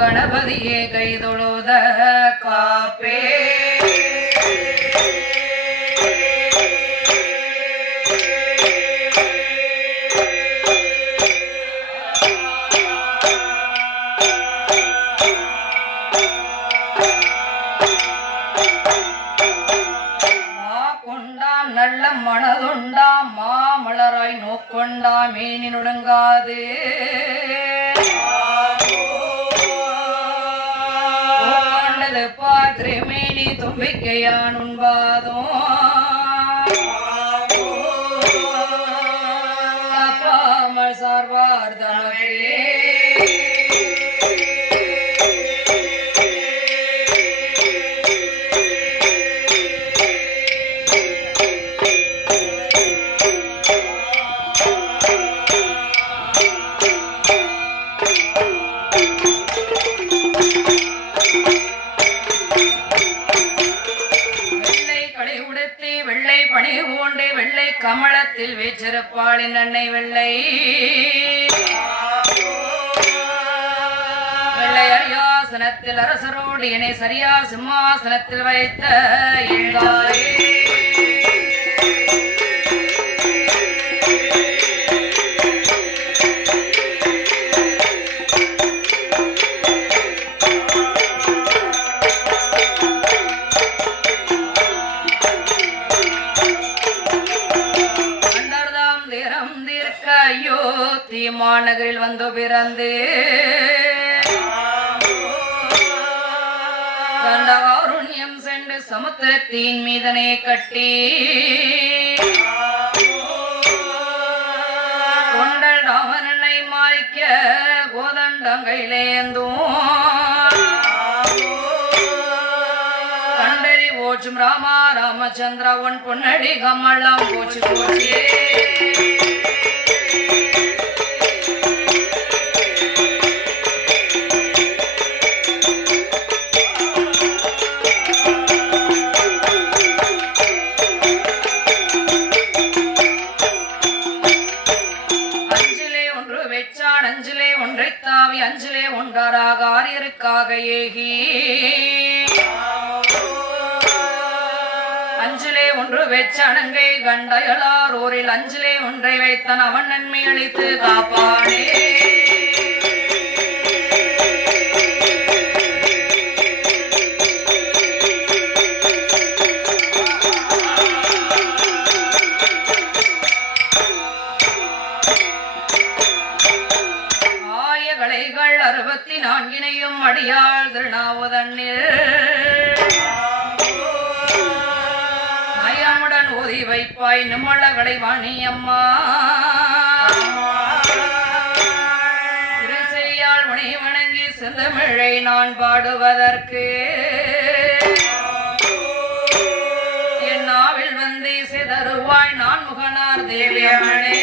கணபதியே கைதொழுத காப்பே நல்ல மனதுண்டாம் மாமலராய் நோக்கொண்டாம் மேனி நுடங்காது திருமேனி தும்பிக்கையான் உண்பாதும் அப்பாமல் சார்வார் தமவே கமலத்தில் வீச்சிருப்பாளின் அன்னை வெள்ளை வெள்ளை அரியாசனத்தில் அரசரோடு இணை சரியா சிம்மாசனத்தில் வைத்த எழுதாரே மாநகரில் வந்து பிறந்து கண்டகாருண்யம் சென்று சமுத்திரத்தின் மீதனை கட்டி கொண்டல் ராமனை மாய்க்க கோதண்டங்கையிலேந்தும் கண்டறி ஓச்சும் ராமா ராமச்சந்திர உன் பொன்னடி கமலம் போச்சு போச்சே அஞ்சிலே ஒன்றாராக ஆரியருக்காக ஏகி அஞ்சிலே ஒன்று வெச்சணங்கை கண்டயலார் ஓரில் அஞ்சிலே ஒன்றை வைத்தன் அவன் நன்மை அளித்து காப்பானே நான்கினையும் அடியாள் திருநாவுதன்னில் மயமுடன் ஓதி வைப்பாய் நிம்மளகளை வாணியம்மா திருசெய்யாள் உனை வணங்கி செந்தமிழை நான் பாடுவதற்கு என் நாவில் வந்து சிதறுவாய் நான் முகனார் தேவியமனே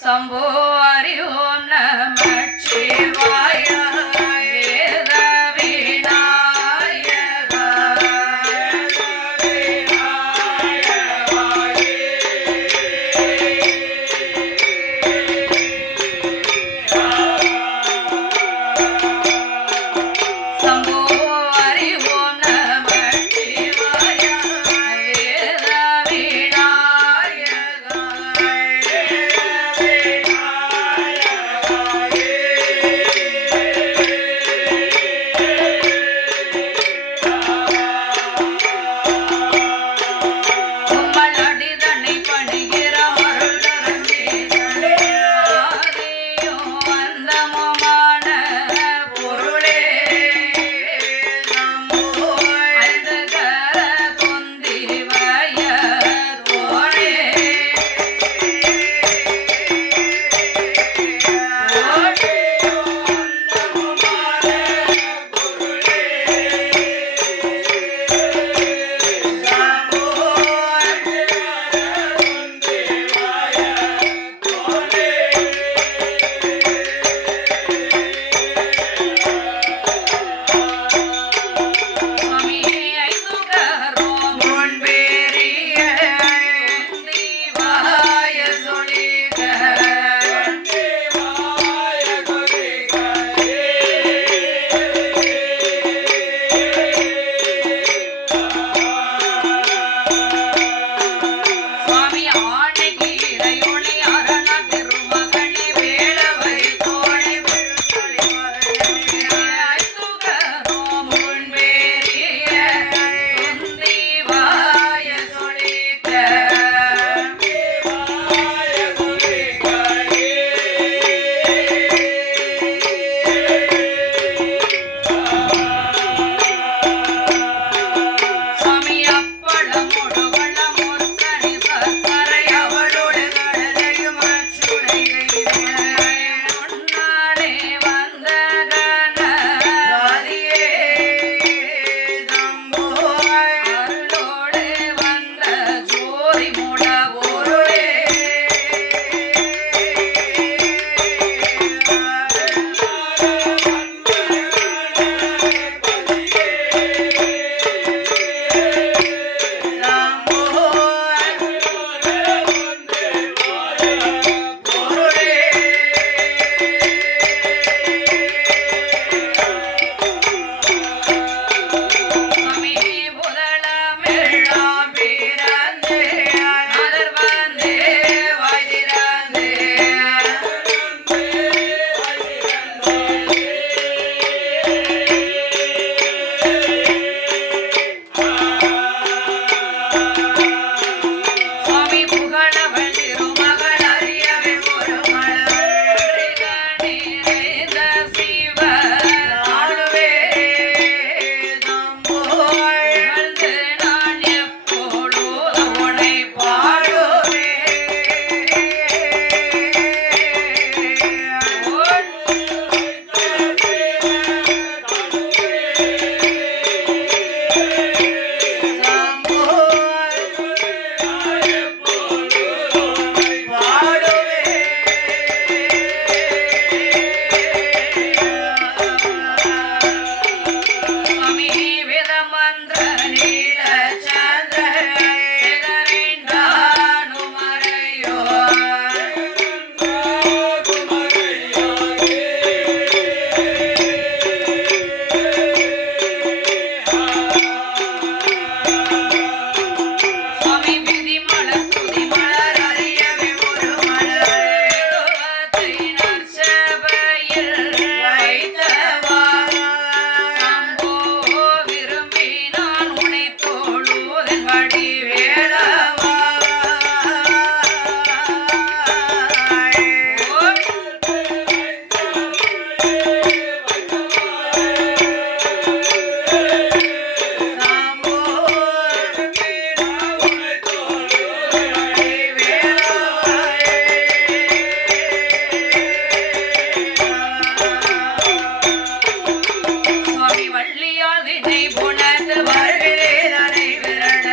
சம்போ ஹரி ஓம் நம சிவாய வேத விநாயக வள்ளியால் தினை புனத்து வருகிலே தனை விரட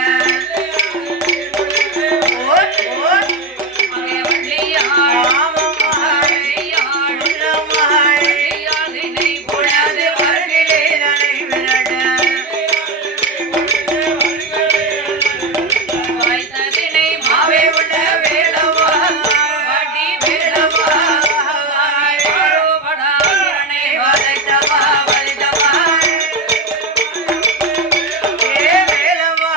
அங்கே வள்ளியால் தினை புனத்து வருகிலே தனை விரட வைத்ததினை மாவே உண்ட வேளவா வடி வேளவா படாசுரனை வதைத்தவா வதைத்தவா ஏ வேளவா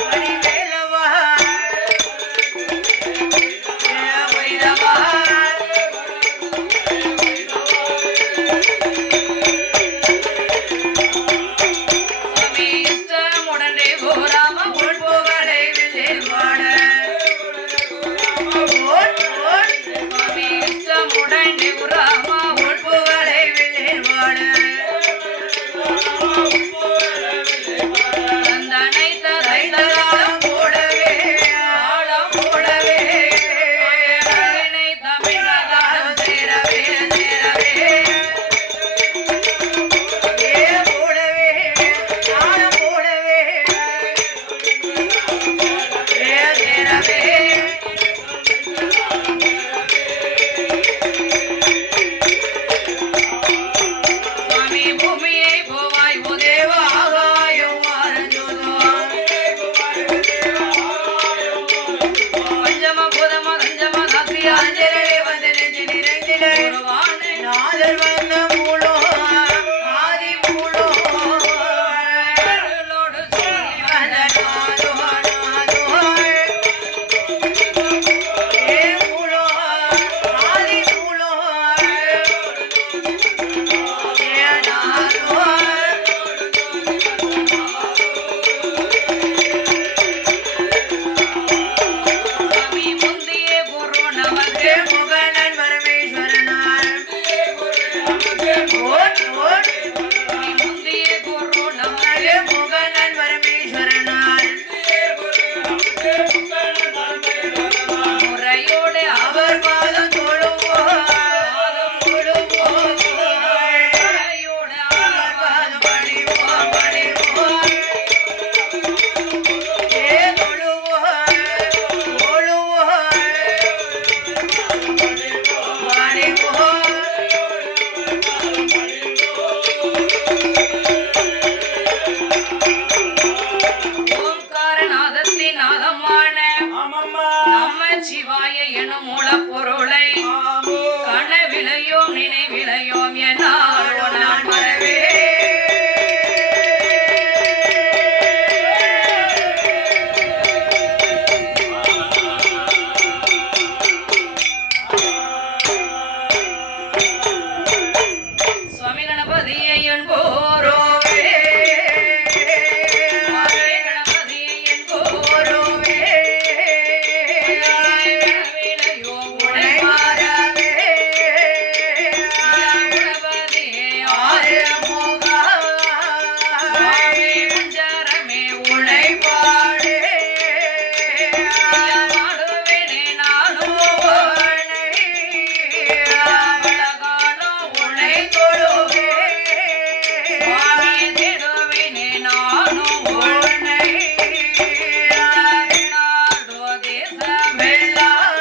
வடி வேளவா ஏ வைதவா சுவாமி இஷ்டமுடனே கோராம உள்புகழை வில்லில் வாட சுவாமி இஷ்டமுடனே கோராம உள்புகழை வில்லில் வாட தந்தனை தரை தராளம் போடவே ஆழம் போடவே அரணை தமிழகம் சேரவே சேரவே ஏ போடவே ஆழம் போடவே ஏ சேரவே சுவாமி பூமியை போவாய் உதேவா ஆகாயம் ஆரஞ்சோதுவான் பஞ்சம பூதம தஞ்சம தாசிய அஞ்சலே வந்து நெஞ்சு நிறைந்திட குருவானே நாதர் வந்த மூலோ ஆதி மூலோ அருளோடு சொல்லி வந்த நாதோ நாதோ ஏ மூலோ ஆதி மூலோ ஏ நாதோ சுவாமி முந்திய குரு நமக்கு முகனன் பரமேஸ்வரனார் சுவாமி முந்திய குரு நமக்கு முகனன் பரமேஸ்வரனார் முறையோடு அவர் பாதம் தொழுவோம் முறையோடு அவர் பாதம் பணிவோம் பணிவோம் ஏ தொழுவோம் பணிவோம் ஓம்காரநாதத்தின் நாதமான நம சிவாய எனும் மூலப்பொருளை கனவிலையோம் நினைவிலையோம் என்னாலோ நான் மறவே சுவாமி கணபதியை என்போரோவே சுவாமி கணபதியை என்போரோவே கனவிலையோ உடை மாறவே கணபதியே ஆறு முகா சுவாமி மஞ்சரமே உடை பாடே பாடுவேனே நானும் உன்னை அவளகாலம் உன்னை தொழுவே சுவாமி தேடுவேனே நானும் உன்னை நாடோ தேசமெல்லாம்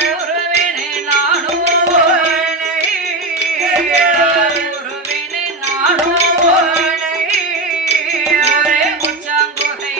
குருவேனே நானும் உன்னை குருவேனே நானும் உன்னை ஒரே உச்சாங்குறை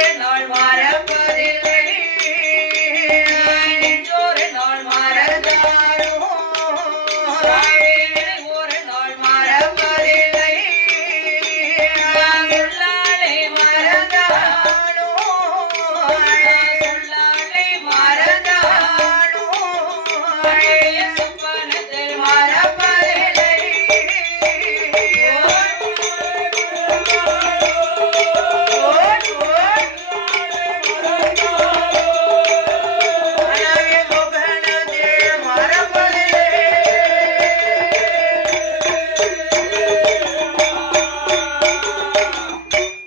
நெஞ்சோரு நாள் மறப்பதில்லை நெஞ்சோரு நாள் மறந்தாலும் ஒரு நாள் மறப்பதில்லை சொல்லாலே மறந்தாலும் சொல்லாலே மறந்தாலும் சொப்பனத்தில் மறப்பதில்லை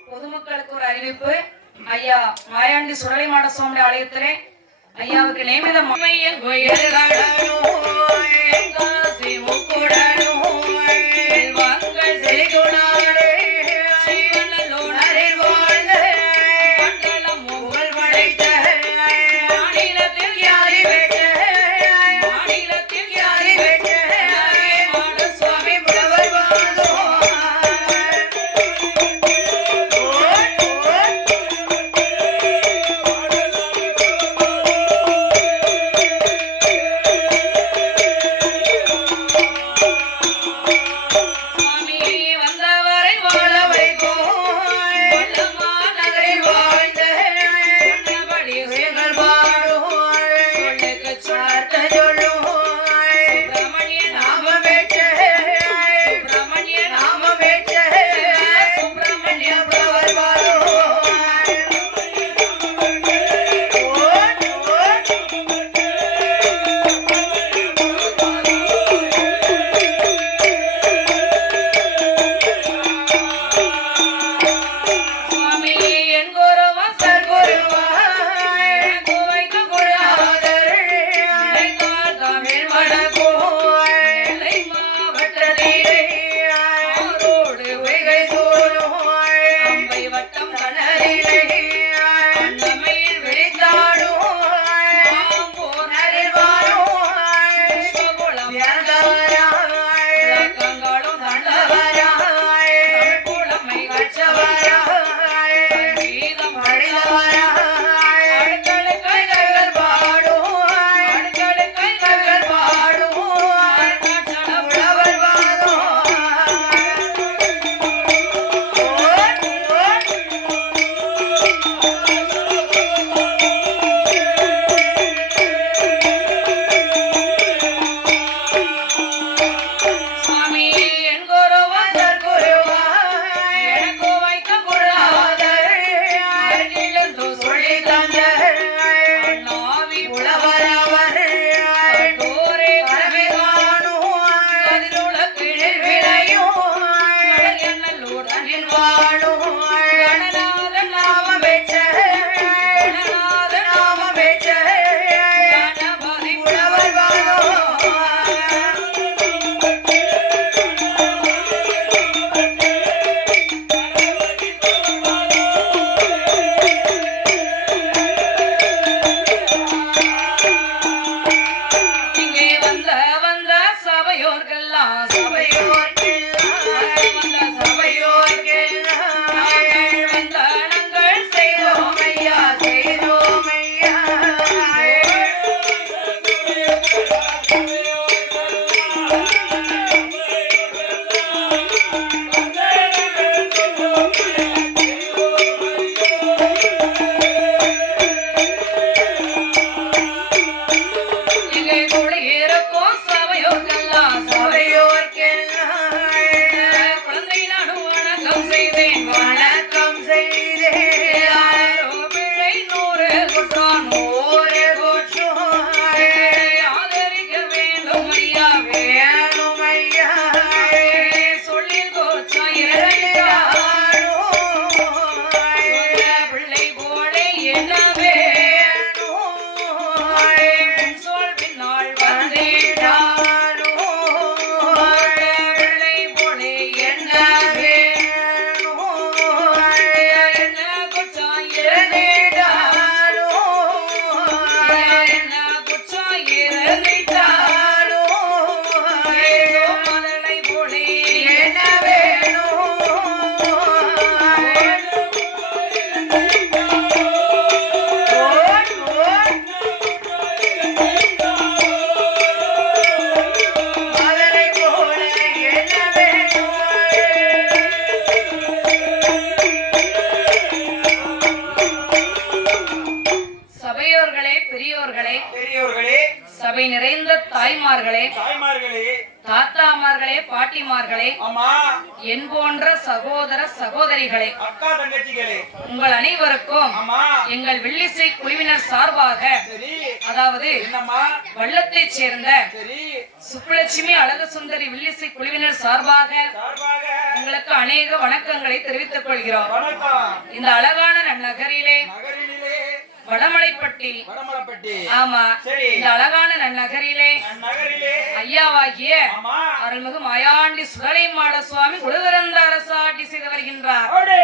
பொதுமக்களுக்கு ஒரு அறிவிப்பு. ஐயா மாயாண்டி சுடலைமாட சுவாமி ஆலயத்திலே ஐயாவுக்கு நியமித மைய தாய்மார்களே, தாய்மார்களே, தாத்தாமார்களே, பாட்டிமார்களே, ஆமா, என் போன்ற சகோதர சகோதரிகளே, அக்கா தங்கச்சிகளே, உங்கள் அனைவருக்கும் ஆமா, எங்கள் வில்லிசை குழுவினர் சார்பாக, சரி, அதாவது என்னம்மா, வள்ளத்தைச் சேர்ந்த சரி, சுப்புலட்சுமி அழகு சுந்தரி வில்லிசை குழுவினர் சார்பாக சார்பாக உங்களுக்கு அநேக வணக்கங்களை தெரிவித்துக் கொள்கிறோம். வணக்கம். இந்த அழகான நன்னகரிலே, நகரிலே, வடமலைப்பட்டி, வடமலைப்பட்டி, ஆமா, சரி, இந்த அழகான நன்னகரிலே நகரிலே, ஐயாவாகிய ஆமா, அருள்மிகு மாயாண்டி சுடலைமாட சுவாமி குழுவிறந்த அரசாட்சி செய்து வருகின்றார். ஓடே,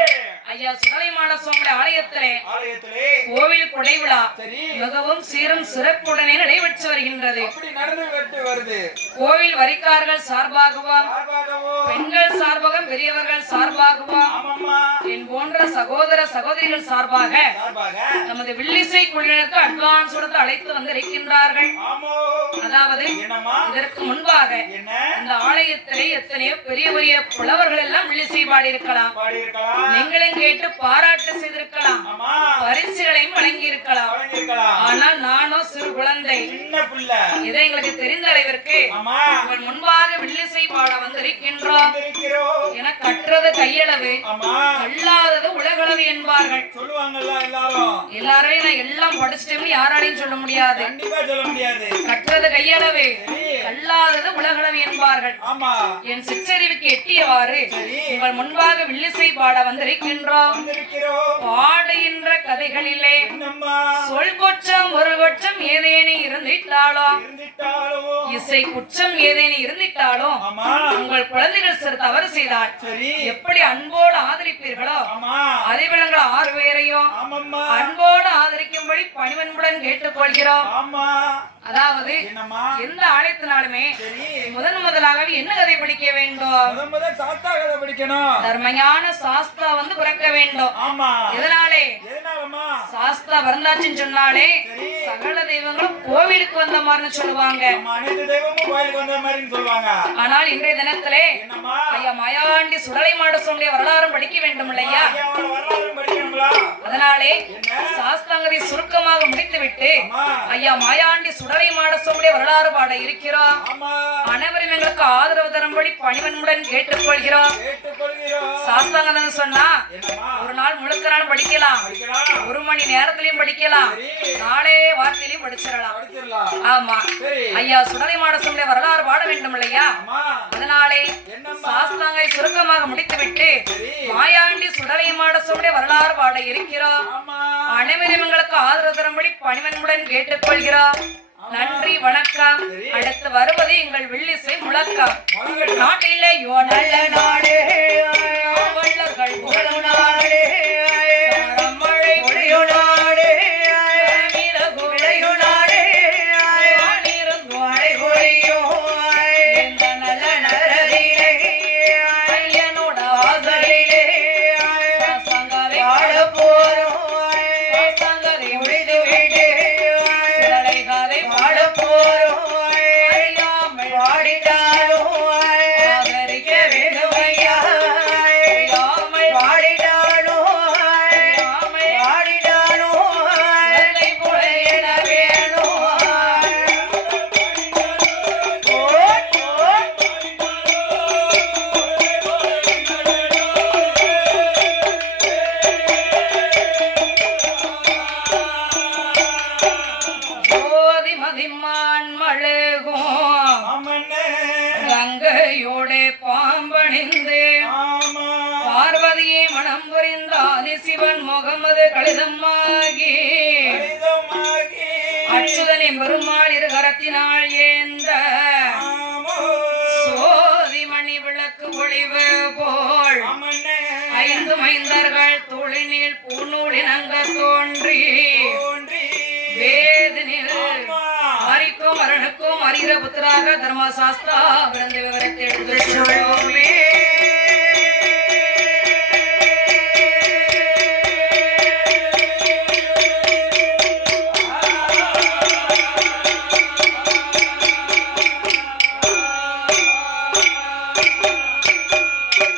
ஐயா சுடலைமாட சுவாமி ஆலயத்திலே ஆலயத்திலே, கோவில் குடைவிழா சரி, மிகவும் சீரும் சிறப்புடனே நடைபெற்று வருகின்றது. அப்படி நடந்து வருது. கோவில் வரிக்கார்கள் சார்பாகவும், சார்பாகவோ, பெண்கள் சார்பாகவும், பெரியவர்கள் சார்பாகவும், ஆமாம்மா, என் போன்ற சகோதர சகோதரிகள் சார்பாக சார்பாக, நமது வில்லிசை குழுவினருக்கு அட்வான்ஸ் கொடுத்து அழைத்து வந்திருக்கின்றார்கள். ஆமோ, அதாவது என்னம்மா, இதற்கு முன்பாக என்ன, இந்த ஆலயத்திலே எத்தனையோ பெரிய பெரிய புலவர்கள் எல்லாம் வில்லிசை பாடி இருக்கலாம், பாடி இருக்கலாம், நீங்களும் கேட்டு பாராட்டு செய்திருக்கலாம், ஆமா, பரிசுகளையும் வழங்கி இருக்கலாம். வழங்கியிருக்கலாம். ஆனால் நானோ சிறு குழந்தை, சின்ன பிள்ளை, இதை எங்களுக்கு தெரிந்த அளவிற்கு ஆமா, உங்கள் முன்பாக வில்லிசை பாட வந்திருக்கின்றோம். வந்திருக்கிறோம். என கற்றது கையளவு, ஆமா, கல்லாதது உலகளவு என்பார்கள். சொல்லுவாங்கல்ல எல்லாரும். எல்லாருமே நான் எல்லாம் படிச்சிட்டேன்னு யாராலையும் சொல்ல முடியாது. கண்டிப்பா சொல்ல முடியாது. கற்றது கையளவு, சரி, கல்லாதது உலகளவு என்பார்கள். ஆமா, என் சிற்றறிவுக்கு எட்டியவாறு சரி, உங்கள் முன்பாக வில்லிசை பாட வந்திருக்கின்றோம். வந்திருக்கிறோம். பாடுகின்ற கதைகளிலே என்னம்மா, சொல் குற்றம் ஒரு குற்றம் ஏதேனும் இருந்திட்டாலும், இருந்திட்டாலும், இசை குற்றம் ஏதேனும் இருந்திட்டாலும், ஆமா, உங்கள் குழந்தைகள் சிறு தவறு செய்தால் சரி, எப்படி அன்போடு ஆதரிப்பீர்களோ ஆமா, அதே விலங்கள் 6 பேரையும் ஆமாம்மா, அன்போடு ஆதரிக்கும்படி பணிவன்புடன் கேட்டுக்கொள்கிறோம். ஆமா, அதாவது என்னம்மா, எந்த ஆலயத்தினாலுமே சரி, முதலாகவே என்ன கதை படிக்க வேண்டும்? முதல் சாஸ்தா கதை படிக்கணும். தர்மஞான சாஸ்தா பிறக்க வேண்டும். ஆமா, எதனாலே? எதனாலம்மா, சாஸ்தா பிறந்தாச்சுன்னு சொன்னாலே சரி, சகல தெய்வங்களும் கோவிலுக்கு வந்த மாதிரின்னு சொல்லுவாங்க. நம்ம அனைத்து தெய்வமும் கோயிலுக்கு வந்த மாதிரின்னு சொல்லுவாங்க. ஆனால் இன்றைய தினத்திலே என்னம்மா, ஐயா மாயாண்டி சுடலைமாட சுவாமியுடைய வரலாறும் படிக்க வேண்டும் இல்லையா? ஐயாவோட வரலாறு படிக்கணுங்களா? அதனாலே என்ன? சாஸ்தாங்கத்தை சுருக்கமாக முடித்துவிட்டு ஆமா, ஐயா மாயாண்டி சுடலைமாட சுவாமியுடைய வரலாறு பாட இருக்கிறோம். ஆமா, அனைவரும் எங்களுக்கு ஆதரவு தரும்படி பணிவன்புடன் கேட்டுக்கொள்கிறோம். கேட்டுக்கொள்கிறோம். சாஸ்தாங்கன்னு சொன்னா என்னம்மா, ஒரு நாள் முழுக்க நாள் படிக்கலாம், படிக்கலாம், 1 மணி நேரத்திலையும் படிக்கலாம், சரி, நாளே வார்த்தையிலையும் படிச்சிடலாம். படிச்சிடலாம். ஆமா, சரி, ஐயா சுடலைமாட சுவாமியுடைய வரலாறு பாட வேண்டும் இல்லையா? ஆமா, அதனாலே என்னம்மா, சாஸ்தாங்கை சுருக்கமாக முடித்துவிட்டு சரி, மாயாண்டி சுடலைமாட சுவாமியுடைய வரலாறு பாட இருக்கிறோம். ஆமா, அனைவரும் எங்களுக்கு ஆதரவு தரும்படி பணிவன்புடன் கேட்டுக்கொள்கிறோம். நன்றி, வணக்கம். சரி. அடுத்து வருவது எங்கள் வில்லிசை முழக்கம். முழங்கட்டும். நாட்டிலேயோ நல்ல நாடு, வள்ளல்கள் புகழும் நாடு, மழை பொழியும் நாடு, மிளகு விளையும் நாடு, வானிருந்தும் மழை பொழியும் இந்த நல்ல நகரிலே, ஐயனோட வாசலிலே சாஸ்தாங்கரை பாடப் போறோம். சாஸ்தாங்கரை முடித்து விட்டு சுடலை கதை பாடப் போறோம். அறியாமல் பாடிட்டாலும் ஆதரிக்க வேண்டும் ஐயா. அறியாமல் பாடிட்டாலும் குழந்தை போல என வேணும். ஜோதி மதிமான் மழுகும் ஆமண்ணே, கங்கையோட பாம்பணிந்து ஆமா, பார்வதியை மனம் புரிந்த ஆதிசிவன் முகமது கலிதமாகி கடிதமாகி, அச்சுதனை பெருமாள் இருகரத்தினால் ஏந்த ஆமோ, சோதி மணி விளக்கு ஒளிவு போல் ஆமண்ணே, 5 மைந்தர்கள் துளினில் பூநூலினங்க தோன்றி தோன்றி, வேதனில் ஆமா, அரிக்கும் அரணுக்கும் அறிகிற புத்திராக தர்மசாஸ்திரா பிறந்த விவரத்தை எடுத்து சொல்லுவோமே.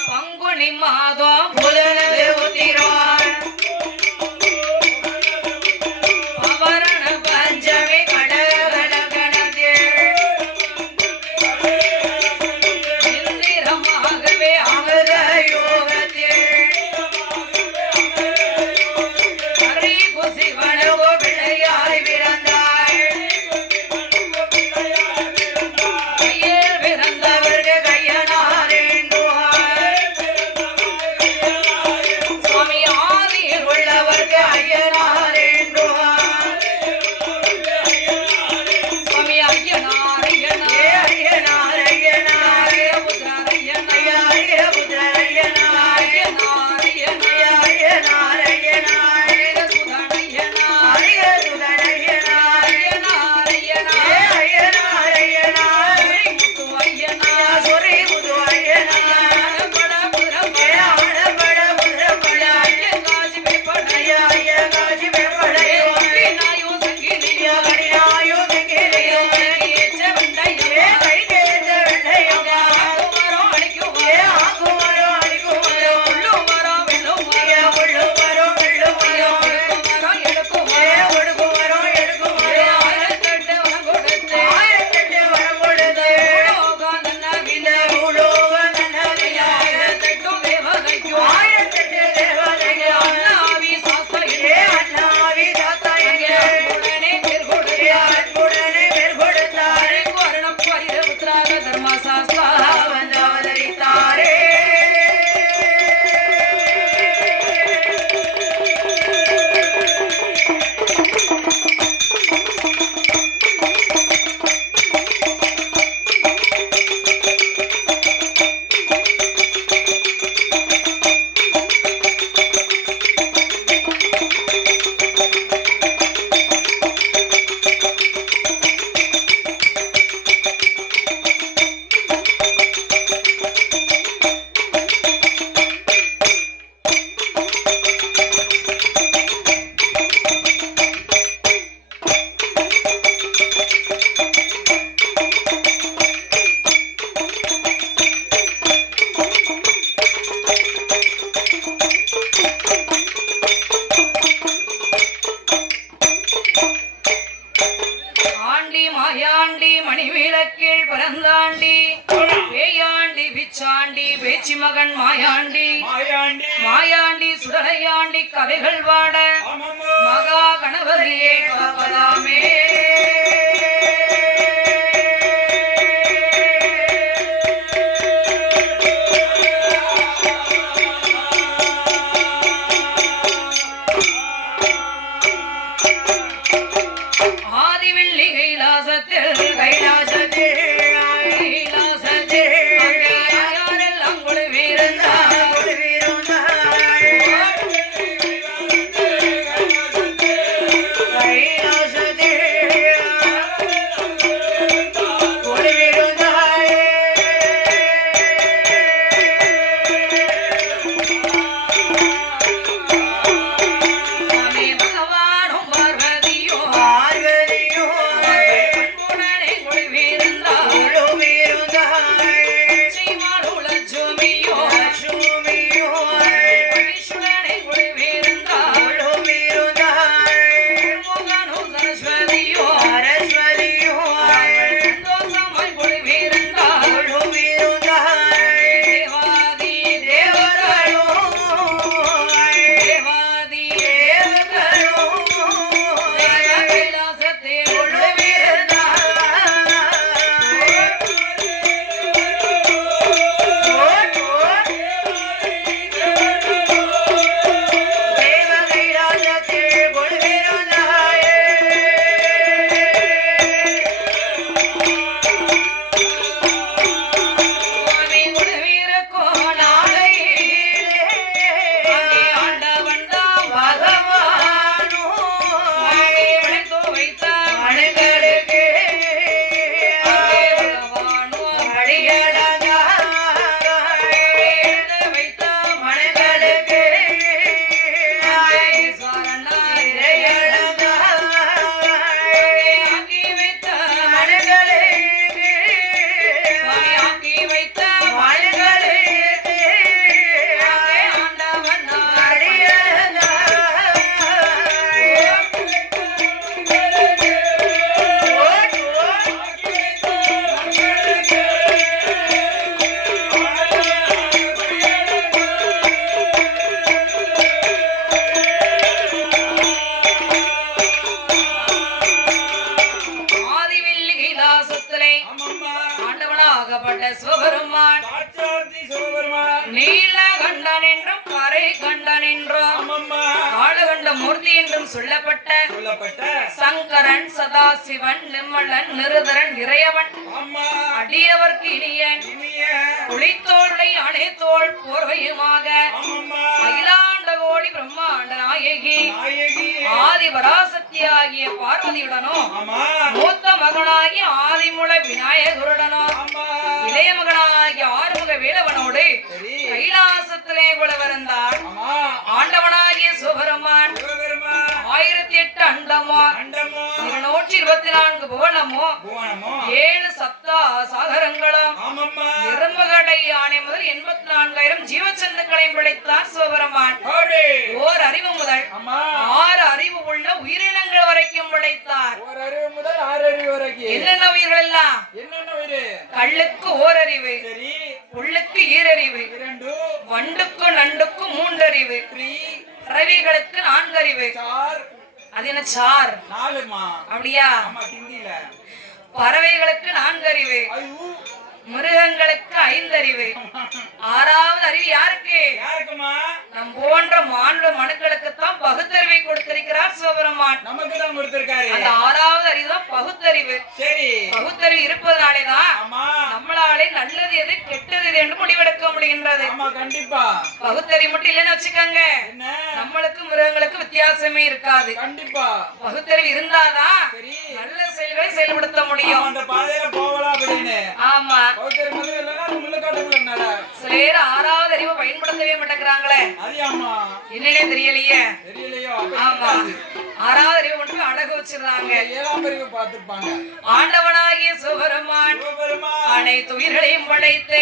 பங்குனி மாதம் புலனது உத்திரான் அவரண பஞ்சமி கடகண கணத்தில் சுடலையாண்டி கதைகள் வாட ஆமாம்மா மகா கணபதியே காப்பதாமே ஆதிவெள்ளி கைலாசத்தில் கைலாசத்தில் கைலாசத்தில் அங்கே யாரெல்லாம் குழுவிருந்தார் சுவாமி பகவானும் பார்வதியும் அன்புடனே குழுவிருந்தார் சீமானும் லட்சுமியும் பரமேஸ்வரனே குழுவிருந்தார் முருகனும் சரஸ்வதியும் சந்தோஷமாய் குழுவிருந்தார் தேவாதி தேவர்களும் தேவாதி கைலாசத்தே சுவாமி குழுவிருக்கும் நாளையிலே அங்கே ஆண்டவன் தான் சுவாமி வளைத்து வைத்தார் அங்கே பகவானும் எழுந்து வைத்தார் அங்கே ஈஸ்வரனார் ஆக்கி வைத்தார் சுவாமி ஆக்கி வைத்தார் அங்கே ஆண்டவன் ஆதிவெள்ளி கைலாசத்திலே ஆமாம்மா ஆண்டவனாகப்பட்ட சிவபெருமான் சாட்சாத்தி சிவபெருமான் நீலகண்டன் என்றும் கரை கண்டன் என்றும் ஆமாம்மா ஆளுகண்ட மூர்த்தி என்றும் சொல்லப்பட்ட சொல்லப்பட்ட சங்கரன் சதாசிவன் நிம்மலன் நிருதரன் இறையவன் அம்மா அடியவர்க்கு இனியன் இனிய புலித்தோளை அணைத்தோள் போர்வையுமாக ஆமாம்மா அகிலாண்ட கோடி பிரம்மாண்ட நாயகி நாயகி ஆதி பராசக்தி ஆகிய பார்வதியுடனும் ஆமா மூத்த மகனாகிய ஆதிமுள விநாயகருடனும் ஆமா இளைய மகனாகிய ஆறுமுக வேலவனோடு சரி கைலாசத்திலே குலவிருந்தார் ஆமா ஆண்டவனாகிய சிவபெருமான் சிவபெருமான் 1008 அண்டமோ அண்டமோ 224 புவனமோ புவனமோ 7 சப்தா சாகரங்களும் ஆமாம்மா எறும்புகடை யானை முதல் 84,000 ஜீவச்சந்துக்களையும் படைத்தார் சிவபெருமான் ஹோடி ஓர் அறிவு முதல் அம்மா 6 அறிவு உள்ள உயிரினங்கள் வரைக்கும் படைத்தார் ஒரு அறிவு முதல் 6 அறிவு வரைக்கும் என்னென்ன உயிர்கள் எல்லாம் என்னென்ன உயிரு கல்லுக்கு ஓரறிவு சரி புல்லுக்கு ஈரறிவு 2 வண்டுக்கு நண்டுக்கு 3 அறிவு 3 பறவைகளுக்கு 4 அறிவு 4 அது என்ன சார் 4மா அப்படியா ஆமா ஹிந்தில பறவைகளுக்கு 4 அறிவு ஐயோ மிருகங்களுக்கு 5 அறிவு 6வது அறிவு யாருக்கு யாருக்குமா நம் போன்ற மானுட மனுக்களுக்கு தான் பகுத்தறிவை கொடுத்திருக்கிறார் சிவபெருமான் நமக்கு தான் கொடுத்திருக்காரு அந்த 6வது அறிவு தான் பகுத்தறிவு சரி பகுத்தறிவு இருப்பதனாலேதான் ஆமா நம்மளாலே நல்லது எது கெட்டது எது என்று முடிவெடுக்க முடிகின்றது ஆமா கண்டிப்பா பகுத்தறிவு மட்டும் இல்லைன்னு வச்சுக்கோங்க என்ன நம்மளுக்கு மிருகங்களுக்கு வித்தியாசமே இருக்காது கண்டிப்பா பகுத்தறிவு இருந்தாதான் சரி நல்ல செயல்களை செயல்படுத்த முடியும் அந்த பாதையில போகலாம் அப்படின்னு ஆமா பௌத்தர் முதல்ல இல்லைன்னா முள்ளுக்காட்டுக்குள்ள நட சிலர் 6வது அறிவை பயன்படுத்தவே மாட்டேங்கிறாங்களே அது ஆமா என்னன்னே தெரியலையே தெரியலையோ ஆமா 6வது அறிவு மட்டும் அடகு வச்சிருந்தாங்க 7ஆம் அறிவு பார்த்திருப்பாங்க ஆண்டவனாகிய சிவபெருமான் சிவபெருமான் அனைத்து உயிர்களையும் படைத்து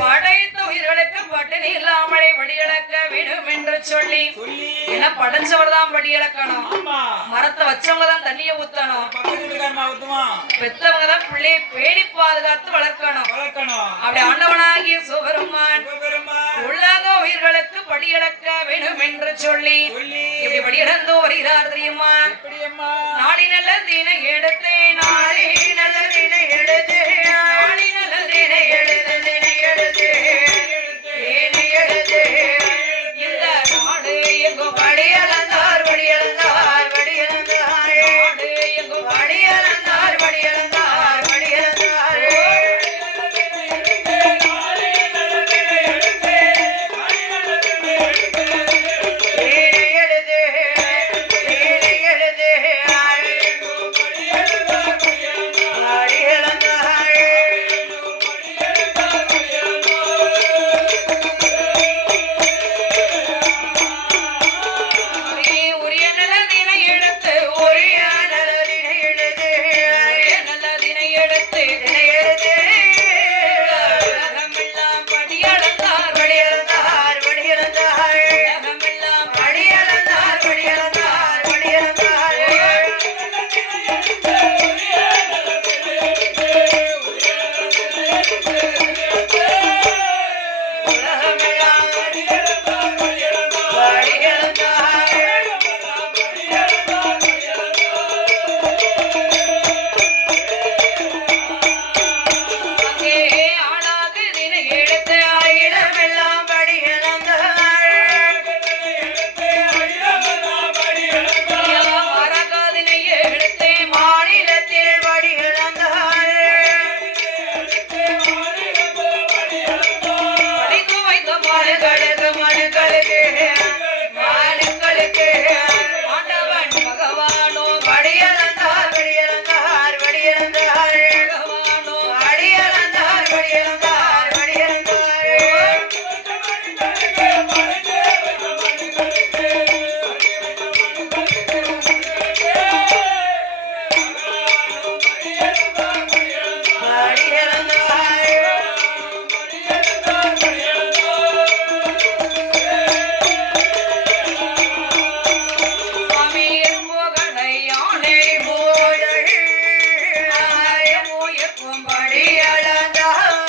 படைத்த உயிர்களுக்கு பட்டினி இல்லாமலே படியிழக்க வேண்டும் என்று சொல்லி சொல்லி ஏன்னா படைச்சவர் தான் படியிழக்கணும் ஆமா மரத்தை வச்சவங்க தான் தண்ணிய ஊத்தணும் பக்கத்து வீட்டுக்காரனா ஊத்துவான் பெத்தவங்க தான் பிள்ளையை பேணி பாதுகாத்து வளர்க்கணும் வளர்க்கணும் அப்படி ஆண்டவனாகிய சிவபெருமான் சிவபெருமான் உலக உயிர்களுக்கு படியளக்க வேணும் என்று சொல்லி சொல்லி இப்படி படியளந்தோ வருகிறார் தெரியுமா? எப்படி அம்மா நாளை நல்ல தினை எடுத்தே நாளை நல்ல தினை எடுத்து நாளை நல்ல தினை எடுத்து தினை எடுத்து தினை எடுத்து இந்த நாடு எங்கும் படியளந்தார் படியளந்தார் படியளந்தார் நாடு எங்கும் படியளந்தார் படியளந்தார் படியளந்தார் உரிய நல்லதினை எடுத்து உரிய நல்லதினை எடுத்து உரிய நல்லதினை எடுத்து தினை எடுத்து உலகமெல்லாம் படியளந்தார் படியளந்தார் படியளந்தார் உலகமெல்லாம் படியளந்தார் படியளந்தார் படியளந்தார் உலகமெல்லாம் படியளந்தார் படியளந்தார் அங்கே ஆளாக தினை எடுத்து ஆயிரமெல்லாம் படியளந்தார் மரகாதினை எடுத்து மாநிலத்தில் படியளந்தார் படித்து வைத்த மனுக்களுக்கு மனுக்களுக்கு மனுக்களுக்கு ஆண்டவன் பகவானோ படியளந்தார் படியளந்தார் படியளந்தார் பகவானோ படியளந்தார் படியளந்தார் படியளந்தார் சுவாமி எறும்புகளை யானை போதல் ஆயமுயக்கும் படியளந்தார்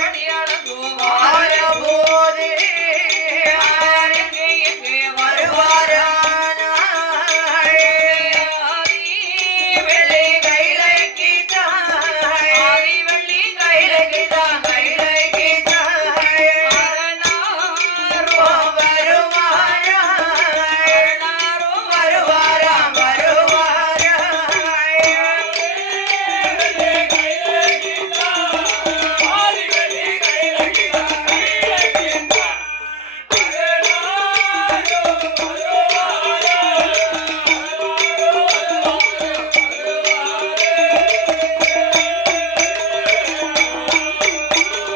படியளந்தோ வாழபோது எங்கே எங்கே வருவாரானாய் வெள்ளி கைலக்கித்தாய் ஆதி வெள்ளி கைலக்கித்தாய் கைலக்கித்தாய் அரணாரோ வருவாராய் அரணாரோ வருவாராம் வருவாராய்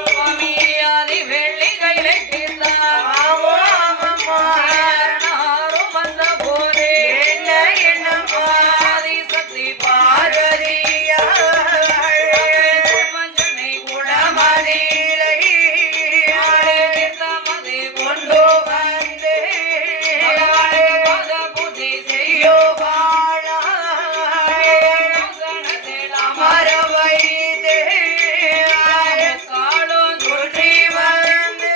சுவாமி ஆதி வெள்ளி கைலக்கித்தாய் அரணாரோ வந்த போதே என்ன என்னம்மா ஆதி சக்தி மஞ்சனை குடமதிலை தமது கொண்டு வந்து பத பூஜை செய்யோ அமர வைத்தே காலம் சுற்றி வந்து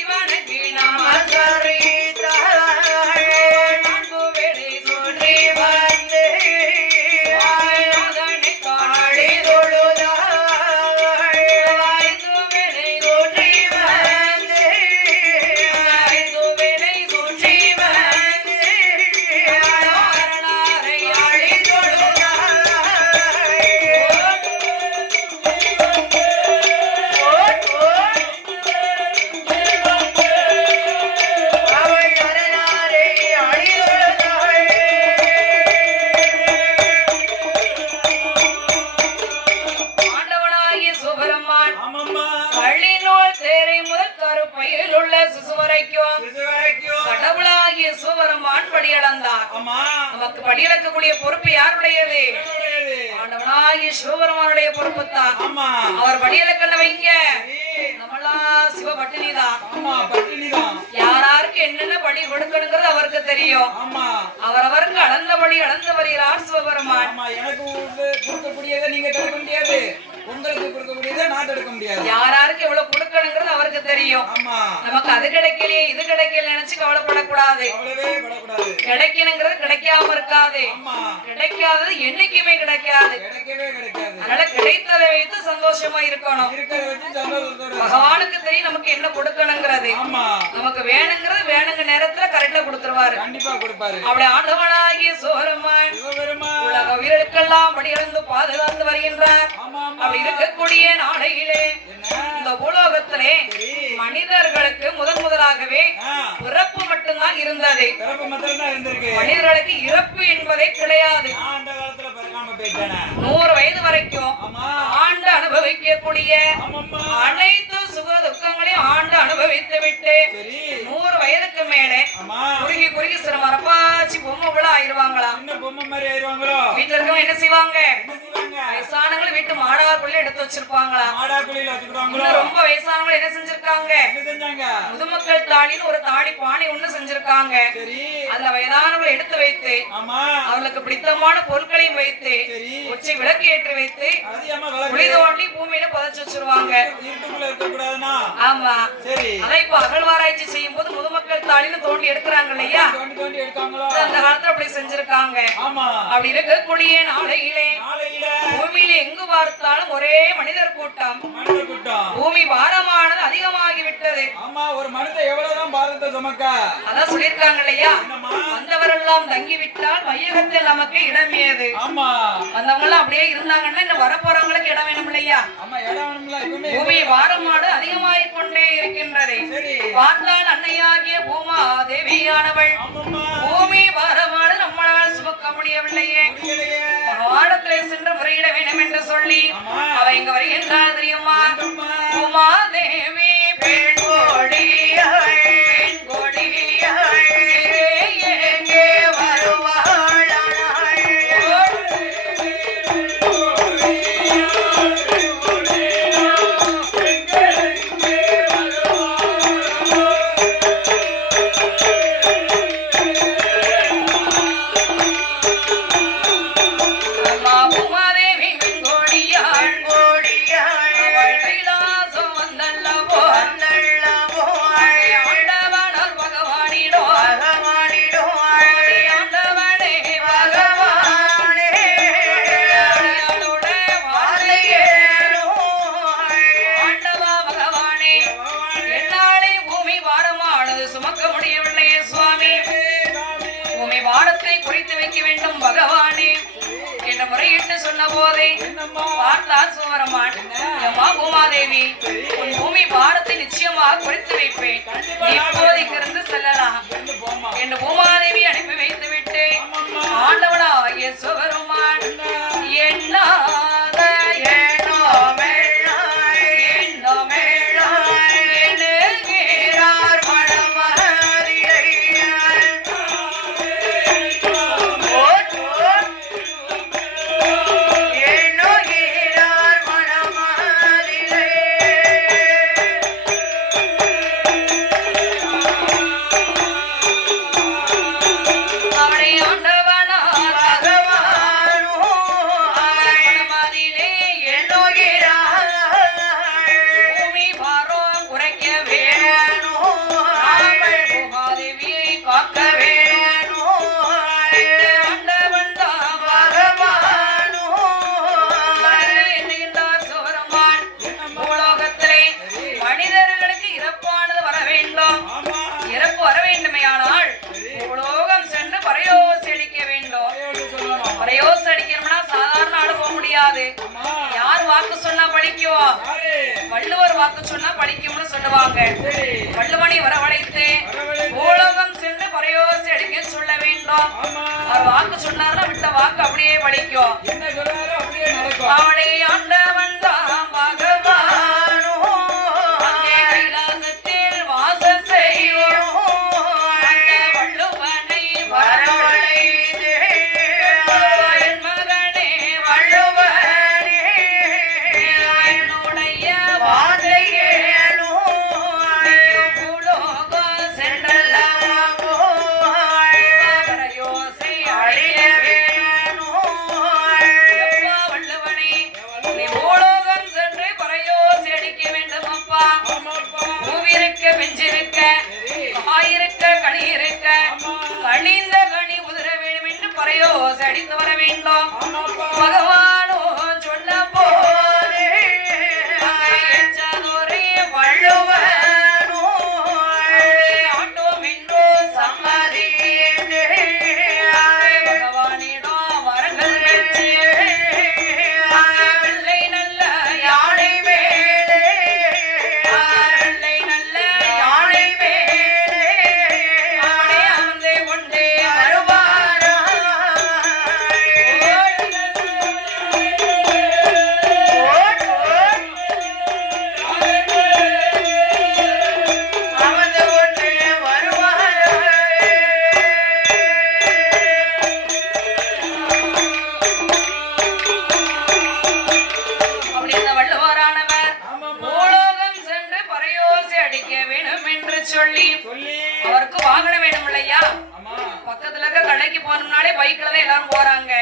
இவனுக்கு நமஸ்கரித்தாய் அன்பு வேலை சுற்றி வந்து அதனை காடி தொழுதாய் ஐந்து வேலை சுற்றி வந்து ஐந்து வேலை சுற்றி வந்து அரணாரை ஆடி ஆண்டவனாகிய சிவபெருமான் ஆமாம்மா பள்ளிநூல் தேரை முதல் கருப்பையில் உள்ள சிசு வரைக்கும் இது வரைக்கும் கடவுளாகிய சிவபெருமான் படியளந்தார். ஆமா நமக்கு படியளக்கக்கூடிய பொறுப்பு யாருடையது? என்னுடையது. ஆண்டவனாகிய சிவபெருமானுடைய பொறுப்பு தான். ஆமா அவர் படியளக்கல வைங்க சரி. நம்மளா சிவ பட்டினிதான். ஆமா பட்டினிதான். யாராருக்கு என்னென்ன படி கொடுக்கணுங்கிறது அவருக்கு தெரியும். ஆமா அவரவருக்கு அளந்தபடி அளந்து வருகிறார் சிவபெருமான். ஆமா எனக்கு கொடுக்கக்கூடியதை நீங்க தர முடியாது. உங்களுக்கு கொடுக்க முடியாது, நான் தடுக்க முடியாது. யாராருக்கு எவ்வளவு கொடுக்கணுங்கிறது அவருக்கு தெரியும். ஆமா, நமக்கு அது கிடைக்கலையே இது கிடைக்கல நினைச்சு கவலைப்படக்கூடாது. கவலையே படக்கூடாது. கிடைக்கணுங்கிறது கிடைக்காம இருக்காது. ஆமா, கிடைக்காதது என்னைக்குமே கிடைக்காது. கிடைக்கவே கிடைக்காது. அதனால கிடைத்ததை வைத்து சந்தோஷமா இருக்கணும். இருக்கிறத வச்சு சந்தோஷத்தோட. பகவானுக்கு தெரியும் நமக்கு என்ன கொடுக்கணுங்கிறது. ஆமா, நமக்கு வேணுங்கிறது வேணுங்க நேரத்துல கரெக்டா கொடுத்துருவாரு. கண்டிப்பா கொடுப்பாரு. அப்படி ஆண்டவனாகிய சோரமான் சிவபெருமான் உலக உயிர்களுக்கெல்லாம் படியிழந்து பாதுகாத்து வருகின்றார். ஆமா, ஆமா. அப்படி இருக்கக்கூடிய நாளையிலே என்ன? இந்த பூலோகத்திலே சரி. மனிதர்களுக்கு முதலாகவே ஆ, பிறப்பு மட்டும்தான் இருந்தது. பிறப்பு மாத்திரம் தான் இருந்திருக்கு. மனிதர்களுக்கு இறப்பு என்பதே கிடையாது. நான் அந்த காலத்துல பிறக்காம போயிட்டேனே. 100 வயது வரைக்கும் ஆமா, ஆண்டு அனுபவிக்கக்கூடிய ஆமாம்மா. அனைத்து சுக துக்கங்களையும் ஆண்டு அனுபவித்து விட்டு சரி. 100 வயதுக்கு மேலே ஆமா, குறுகி குறுகி சில மரப்பாச்சி பொம்மை விழா ஆயிருவாங்களாம். சின்ன பொம்மை மாதிரி ஆயிருவாங்களோ? வீட்டுல இருக்கவங்க என்ன செய்வாங்க? என்ன செய்வாங்க? வயசானவங்களும் வீட்டு மாடாக்குள்ளே எடுத்து வச்சிருப்பாங்களாம். மாடா குழியில வச்சுக்கிறாங்களோ? இன்னும் ரொம்ப வயசானவங்க என்ன செஞ்சிருக்காங்க? என்ன செஞ்சாங்க? முதுமக்கள் தாளின்னு ஒரு தாடி பானை ஒண்ணு செஞ்சிருக்காங்க. சரி. அதுல வயதானவங்களை எடுத்து வைத்து ஆமா, அவர்களுக்கு பிடித்தமான பொருட்களையும் வைத்து சரி. உச்சி விளக்கு ஏற்றி வைத்து அதிகமா குழி விளக்கு தோண்டி பூமியில புதைச்சு வச்சிருவாங்க. இருட்டுக்குள்ள இருக்க கூடாதுன்னா. ஆமா, சரி. அதை இப்ப அகழ்வாராய்ச்சி செய்யும் போது முதுமக்கள் தாளின்னு தோண்டி எடுக்கிறாங்க இல்லையா? தோண்டி தோண்டி எடுத்தாங்களோ? அந்த காலத்துல அப்படி செஞ்சிருக்காங்க. ஆமா, அப்படி இருக்கக்கூடிய நாளையிலே நாளையில பூமியில எங்கு பார்த்தாலும் ஒரே மனிதர் கூட்டம். மனித கூட்டம். பூமி பாரமானது அதிகமாகி விட்டது. ஆமா, ஒரு மனிதன் எவ்வளவுதான் பாரத்தை சுமக்க? அதான் சொல்லியிருக்காங்க இல்லையா? என்னம்மா? வந்தவரெல்லாம் தங்கி விட்டால் மையகத்தில் நமக்கு இடம் ஏது. ஆமா, வந்தவங்க எல்லாம் அப்படியே இருந்தாங்கன்னா இன்னும் வரப்போறவங்களுக்கு இடம் வேணும் இல்லையா? ஆமா, இடம் வேணும்ல எப்பவுமே. பூமி பாரமானது அதிகமாகிக் கொண்டே இருக்கின்றது. சரி. பார்த்தால் அன்னையாகிய பூமா தேவியானவள் ஆமாம்மா. பூமி பாரமானது நம்மளால் சுமக்க முடியவில்லையே. முடியலையே. வாடத்திலே சென்று முறையிட வேண்டும் என்று சொல்லி ஆமா. அவ இங்க வருகின்றாள் தெரியுமா? என்னம்மா? உமாதேவி பெண் கொடியாள், பெண் கொடியாள், எங்கே வருவாள்? அம்மா உமாதேவி பெண் கொடியாள், அவள் கைலாசம் வந்தல்லவோ, ஆண்டவனார் பகவானிடோ, ஆண்டவனே பகவானே, அடியாளுடைய வார்த்தையே, ஆண்டவா பகவானே, என்னாலே பூமி பாரமானது சுமக்க முடியவில்லையே சுவாமி. பூமி பாரத்தை குறித்து வைக்க வேண்டும் பகவானே என்ற முறையிட்டு சொன்ன போதே என்னம்மா? பார்த்தார் சுவரமான், அம்மா பூமாதேவி, உன் பூமி பாரத்தை நிச்சயமாக குறித்து வைப்பேன். நீ இப்போது இங்கிருந்து செல்லலாம் இருந்து போம்மா. என்று பூமாதேவி அனுப்பி வைத்து விட்டு ஆமாம்மா. ஆண்டவனாகிய சுவரமான் எண்ணாத எண்ணுகிறார் அவனை ஆண்டவனார் மனமதிலே பூமி பாரம் குறைக்க வேணும், நாங்கள் பூமாதேவியை காக்க வேணும். ஆண்டவன் தான் என்கின்றார் சிவபெருமான். பூலோகத்திலே மனிதர்களுக்கு இறப்பானது வர வேண்டும். ஆமா, இறப்பு வர வேண்டுமேயானால் பூலோகம் சென்று பரையோசி அடிக்க வேண்டும். கையோடு சொல்லணும். பரையோசி அடிக்கணும்னா சாதாரண ஆடு போக முடியாது. ஆமா, யார் வாக்கு சொன்னா பழிக்கும்? யாரு? வள்ளுவர் வாக்கு சொன்னா பழிக்கும்னு சொல்லுவாங்க. சரி. வள்ளுவனை வரவழைத்து வரவழைத்து. பூலோகம் சென்று பரையோசி அடிக்க சொல்ல வேண்டும். ஆமா, அவர் வாக்கு சொன்னார்னா விட்ட வாக்கு அப்படியே பழிக்கும். என்ன சொல்றாரோ அப்படியே நடக்கும். அவனை ஆண்டவன் தான் பகவானோ, அங்கே கைலாசத்தில் வாசம் செய்வோம். அந்த வள்ளுவனை வரவழைத்து, என் மகனே வள்ளுவனே, என்னுடைய வார்த்தை கேளும். பூலோகம் சென்றல்லவோ, பரையோசை அழிய வேணும். எப்பா வள்ளுவனே, காயிருக்க கனி இருக்க கனிந்த கனி உதிர வேண்டும் என்று பறையோசை அடித்து வர வேண்டும் பகவானோ சொல்ல போரே வள்ளுவனோ ஆட்டோம் என்றோ சம்மதி பகவானிடம் வரங்கள் வச்சு வெள்ளை நல்ல யானை மேலே வெள்ளை நல்ல யானை மேலே அமர்ந்து கொண்டே வருவாரா அமர்ந்து கொண்டே வருவாரா அப்படி அந்த வள்ளுவரானவர் பூலோகம் சென்று பறையோசை அடிக்க வேண்டும் என்று சொல்லி அவருக்கு வாகனம் வேணும் இல்லையா பக்கத்துல இருக்க கடைக்கு போனோம்னாலே பைக்ல தான் எல்லாரும் போறாங்க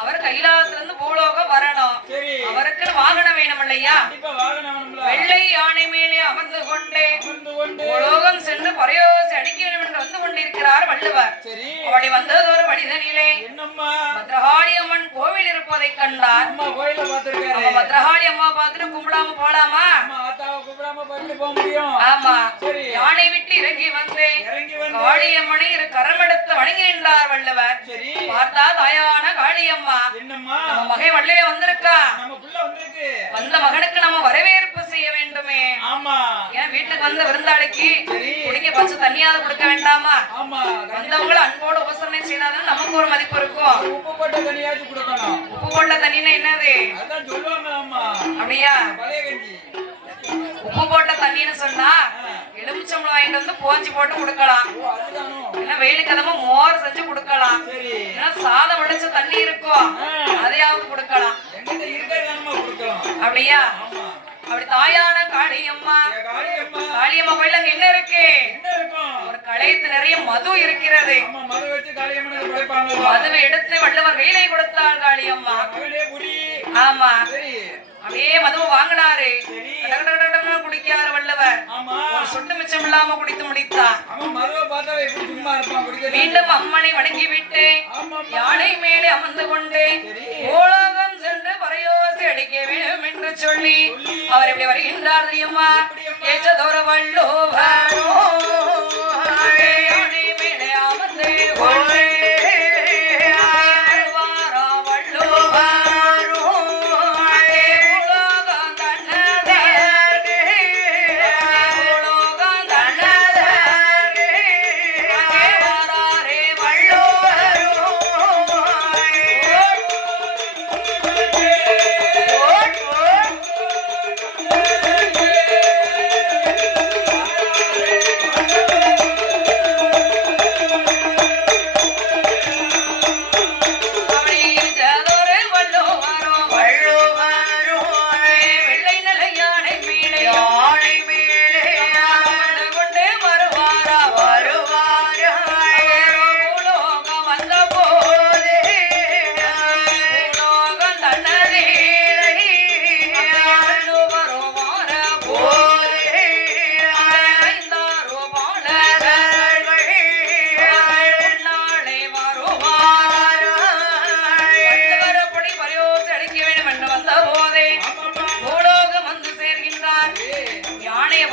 அவர் கைலாசத்துல இருந்து பூலோகம் வரணும் அவருக்கு வாகனம் வேணும் இல்லையா வெள்ளை யானை மேலே அமர்ந்து கொண்டே பூலோகம் சென்று பறையோசை அடிக்க வேண்டும் என்று வந்து கொண்டிருக்கிறார் வள்ளுவர் அப்படி வந்தது ஒரு மனிதனிலே பத்ரகாளி அம்மன் கோவில் இருப்பதை கண்டார் அப்ப பத்ரகாளி அம்மா பார்த்துட்டு கும்பிடாம போலாமா ஆமா யானை விட்டு இறங்கி வந்து காளியம்மனை இரு கரமெடுத்து வணங்குகின்றார் வள்ளுவர் பார்த்தா தாயான காளியம்மா நம்ம மகை வள்ளைய வந்திருக்கா வந்த மகனுக்கு நம்ம வரவேற்பு செய்ய வேண்டுமே ஏன் வீட்டுக்கு வந்த விருந்தாளிக்கு குடிக்க பச்சை தண்ணியாவது கொடுக்க வேண்டாமா வந்தவங்களை அன்போடு உபசரணை செய்தாதான் நமக்கு ஒரு மதிப்பு இருக்கும் உப்பு போட்ட தண்ணின்னா என்னது அப்படியா உப்பு போட்ட தண்ணின்னு சொன்னா எலுமிச்சம்பளம் வாங்கிட்டு வந்து போஞ்சி போட்டு கொடுக்கலாம் இல்ல வெயிலுக்கு அதமா மோர் செஞ்சு கொடுக்கலாம் இல்ல சாதம் வடிச்ச தண்ணி இருக்கும் அதையாவது கொடுக்கலாம் அப்படியா அப்படி தாயான காளியம்மா காளியம்மா கோயில அங்க என்ன இருக்கு ஒரு களையத்து நிறைய மது இருக்கிறது மதுவை எடுத்து வள்ளுவர் கையிலே கொடுத்தாள் காளியம்மா ஆமா அப்படியே மதுவை வாங்கினாரு குடிக்காரு வள்ளுவர் ஒரு சொட்டு மிச்சம் இல்லாம குடித்து முடித்தார் மீண்டும் அம்மனை வணங்கி விட்டு யானை மேலே அமர்ந்து கொண்டு பூலோகம் சென்று பறையோசை அடிக்க வேண்டும் என்று சொல்லி அவர் எப்படி வருகின்றார் தெரியுமா ஏற்றதோர வள்ளுவரோ யானை மேலே அமர்ந்து கொண்டு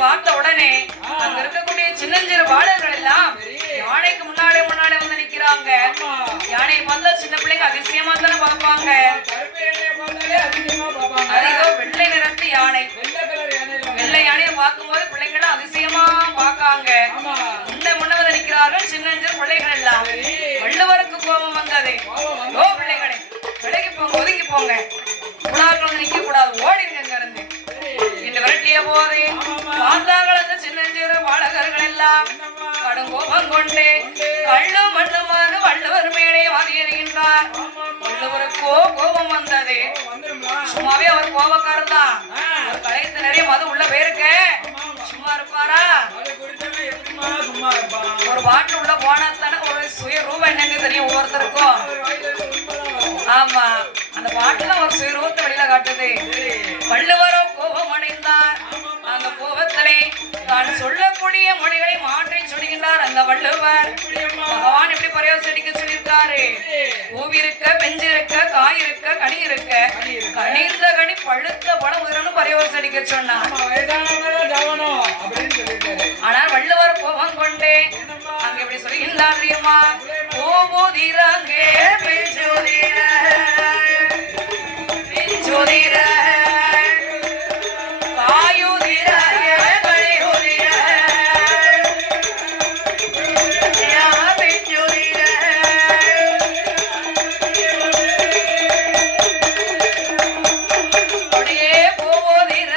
பார்த்த உடனே அங்க இருக்கக்கூடிய சின்னஞ்சிறு பாலர்கள் எல்லாம் யானைக்கு முன்னாடி வந்து நிக்கிறாங்க. யானையை பார்த்தா சின்ன பிள்ளைங்க அதிசயமா தானே பார்ப்பாங்க. அதோ வெள்ளை நிறத்து யானை, வெள்ளை யானையை பார்க்கும்போது பிள்ளைங்களும் அதிசயமா பார்க்காங்க. முன்ன வந்து நிக்கிறார்கள் சின்னஞ்சிறு பிள்ளைகள் எல்லாம். வள்ளுவருக்கு கோபம் வந்தது. ஓ பிள்ளைகளே, விலகி போங்க, ஒதுங்கி போங்க, புறாக்கள் நிக்க கூடாது, ஓடிருங்க இருந்து என்று விரட்டிய போது பார்த்தார்கள் அந்த சின்னஞ்சிறு பாலகர்கள் எல்லாம் கடும் கோபம் கொண்டு கள்ளு மண்ணுமாறு வள்ளுவர் மேலே வாதியிருக்கின்றார். வள்ளுவருக்கோ கோபம் வந்தது. சும்மாவே அவர் கோபக்காரர் தான். ஒரு கலையத்து நிறைய மது உள்ள பேருக்க சும்மா இருப்பாரா? ஒரு பாட்டு உள்ள போனா தானே ஒரு சுய ரூபம் என்னங்க தெரியும் ஒவ்வொருத்தருக்கும். ஆமா, அந்த பாட்டுல ஒரு சுய ரூபத்தை வெளியில காட்டுது. வள்ளுவரோ கோபம் அடைந்தார். அந்த கோபத்திலே தான் சொல்ல சொல்லக்கூடிய மொழிகளை மாற்றி சொல்கின்றார் அந்த வள்ளுவர். எப்படியம்மா? பகவான் எப்படி பரிகாசம் அடிக்க சொல்லியிருக்காரு? பூவிருக்க, பெஞ்சிருக்க, காயிருக்க, கனி இருக்க, கனிந்த கனி பழுத்த பழம் உதிரன்னு பரிகாசம் அடிக்க சொன்னார். ஆமா, வயதானவங்கதான் ஜாவனம் அப்படின்னு சொல்லியிருக்காரு. ஆனால் வள்ளுவர் கோபம் கொண்டே என்னம்மா? அங்க எப்படி சொல்கின்றார் தெரியுமா? ஓபோதிராங்கே பெஞ்சோதிர பெஞ்சோதிர காயுதிர கனியுதிர யா பெஞ்சோதிர அப்படியே போதிர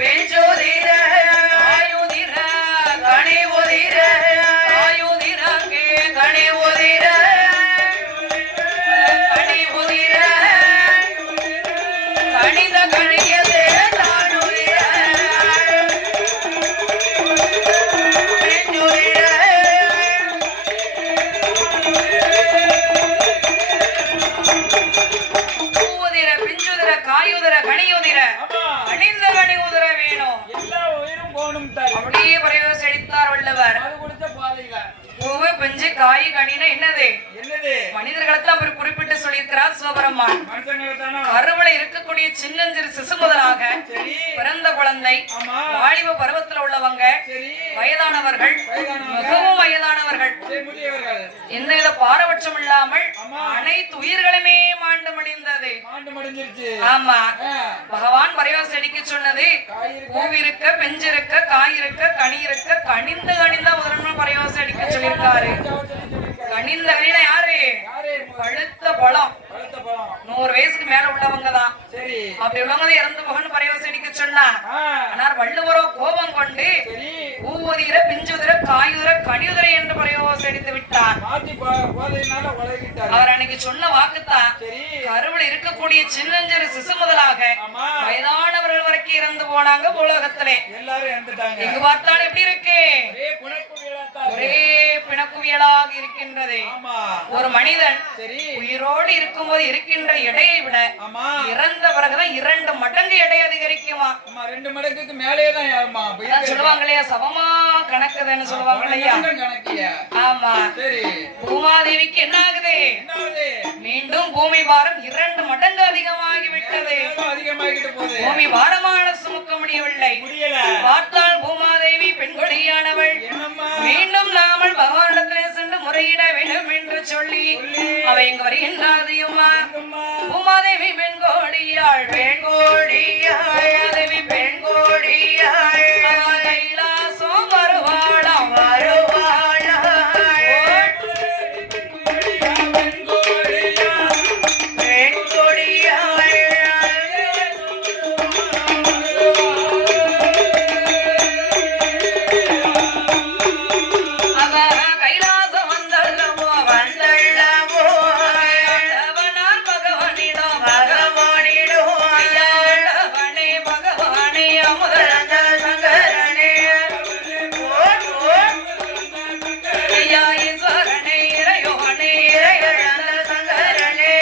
பெஞ்சோதிர காயுதிர கனியுதிர காயுதிரங்கே கனியுதிர கனியுதிர கணித கணியதே தானுதிர பெண்ணுதிர பூவுதிர பிஞ்சுதிர காயுதிர கனியுதிர ஆமா, கணிந்த கனி உதிர வேணும். எல்லா உயிரும் போகணும்ட்டாரு. அப்படியே பிரயோகம் செழித்தார் வள்ளுவர். அது குடிச்ச பாதையில பூவு பிஞ்சு காய் கனினா என்னது? என்னது? மனிதர்களத்தான் அவர் குறிப்பிட்டு சொல்லியிருக்கிறார் சிவபெருமான். மனுஷங்களை தானே? கருவில இருக்கக்கூடிய சின்னஞ்சிறு சிசு முதலாக சரி. பிறந்த குழந்தை, ஆமா. வாலிப பருவத்துல உள்ளவங்க, சரி. வயதானவர்கள், மிகவும் வயதானவர்கள், சரி, முதியவர்கள். எந்தவித பாரபட்சம் இல்லாமல் ஆமா. அனைத்து உயிர்களுமே மாண்டு மடிந்தது. மாண்டு மடிஞ்சிருச்சு. ஆமா, ஆ, பகவான் பரிவாசம் அடிக்க சொன்னது காய் இருக்கு. பூவிருக்க, பெஞ்சிருக்க, காய் இருக்க, கனி இருக்க, கனிந்த கனிந்த முதன்மை பரிவாசம் அடிக்க சொல்லியிருக்காரு. கனிந்த கனினா யாரு? யாரு? பழுத்த பழம். பழுத்த பழம். 100 வயசுக்கு மேல உள்ளவங்க தான். சரி. அப்படி உள்ளவங்க இறந்து போகன்னு பரிவாசம் அடிக்க சொன்னா. ஆ, ஆனால் வள்ளுவரோ கோபம் கொண்டு சரி. பூவுதிர, பிஞ்சுதிர, காயுதிர, கனியுதிர என்று பரிவாசம் அடித்து விட்டார். மாத்தி போதையினால உலகிட்டாரு. அவர் அன்னைக்கு சொன்ன வாக்குத்தான். சரி. கருவில் இருக்கக்கூடிய சின்னஞ்சிறு சிசு முதலாக ஆமா. வயதானவர்கள் வரைக்கும் இறந்து போனாங்க உலகத்திலே. எல்லாரும் இறந்துட்டாங்க. எங்கு பார்த்தாலும் எப்படி இருக்கு? ஒரே புனக்குவியலாத்தான் இருக்கு. ஒரே பிணக்குவியலாக இருக்கின்றது. ஆமா. ஒரு மனிதன் சரி. உயிரோடு இருக்கும்போது இருக்கின்ற எடையை விட ஆமா. இறந்த பிறகுதான் 2 மடங்கு எடை அதிகரிக்குமா. ஆமா, 2 மடங்குக்கு மேலேயே தான் ஏறுமா. அப்ப அதான் சொல்லுவாங்க இல்லையா, சமமா கணக்குதுன்னு சொல்லுவாங்க இல்லையா. கணக்கியா? ஆமா, சரி. பூமாதேவிக்கு என்ன ஆகுது? என்னாவது? மீண்டும் பூமி பாரம் 2 மடங்கு அதிகமாகி விட்டது. மேலும் அதிகமாகிட்டு போகுது. பூமி பாரமான சுமக்க முடியவில்லை. முடியல. பார்த்தால் பூமாதேவி பெண்கொடியானவள். என்னம்மா? மீண்டும் நாமல் பகவானிடத்திலே சென்று முறையிட வேண்டும் என்று சொல்லி அவை இங்கு வருகின்றாதியுமா. எங்கம்மா? பூமாதேவி பெண்கோடியாள், பெண்கோடியாள், தேவி பெண்கோடியாள், அவள் கைலாசம் வருவாளாம், வருவாளாம். பெண்கோடியா. பெண்கொடியாள், அவ கைலாசம் வந்தல்லவோ, வந்தல்லவோ. ஆண்டவனார் பகவானிடம், பகவானிடம், ஆண்டவனே பகவானே அமுதரந்த சங்கரனே, ஐயா ஈஸ்வரனே, இறையோனே, இறையழந்த சங்கரனே,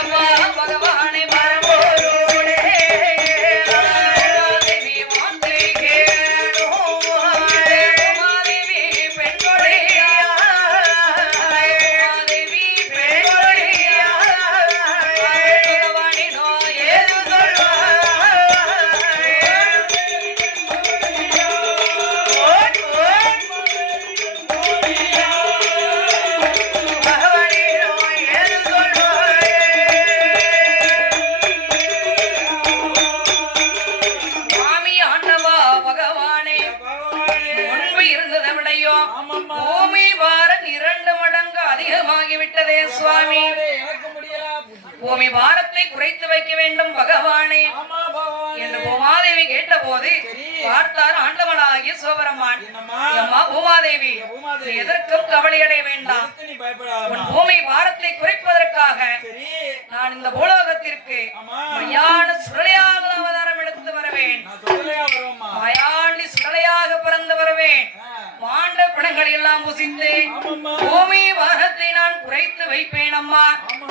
அப்பா பகவானே பரம்பொருளே, தேவி வார்த்தை கேளோ, உமாதேவி பெண்கொடியாள், உமாதேவி பெண்கொடியாள், பகவானிடோ ஏது சொல்வாய்? பகவானிடோ ஏது சொல்வாய்? சுவாமி ஆண்டவா பகவானே, பகவானே. முன்பு இருந்ததை விடையோ ஆமாம்மா. பூமி பாரம் 2 மடங்கு அதிகமாகிவிட்டதே சுவாமி. பகவானே, எனக்கு முடியல. பூமி பாரத்தை குறைத்து வைக்க வேண்டும் பகவானே ஆமா, பகவானே. என்று பூமாதேவி கேட்டபோது சரி. பார்த்தார் ஆண்டவனாகிய சிவபெருமான். என்னம்மா? அம்மா பூமாதேவி, பூமாதேவி. நீ எதற்கும் கவலையடைய வேண்டாம். எதுக்கு நீ பயப்படாதம்மா? உன் பூமி பாரத்தை குறைப்பதற்காக சரி. நான் இந்த பூலோகத்திற்கு ஆமா. மையான சுடலையாக அவதாரம் எடுத்து வருவேன். நான் சொல்லலையா வருவோம்மா? மாயாண்டி சுடலையாக பிறந்து வருவேன். ஆ. மாண்ட பிணங்களை எல்லாம் புசித்து ஆமாம்மா. பூமி பாரத்தை நான் குறைத்து வைப்பேன் அம்மா. ஆமா.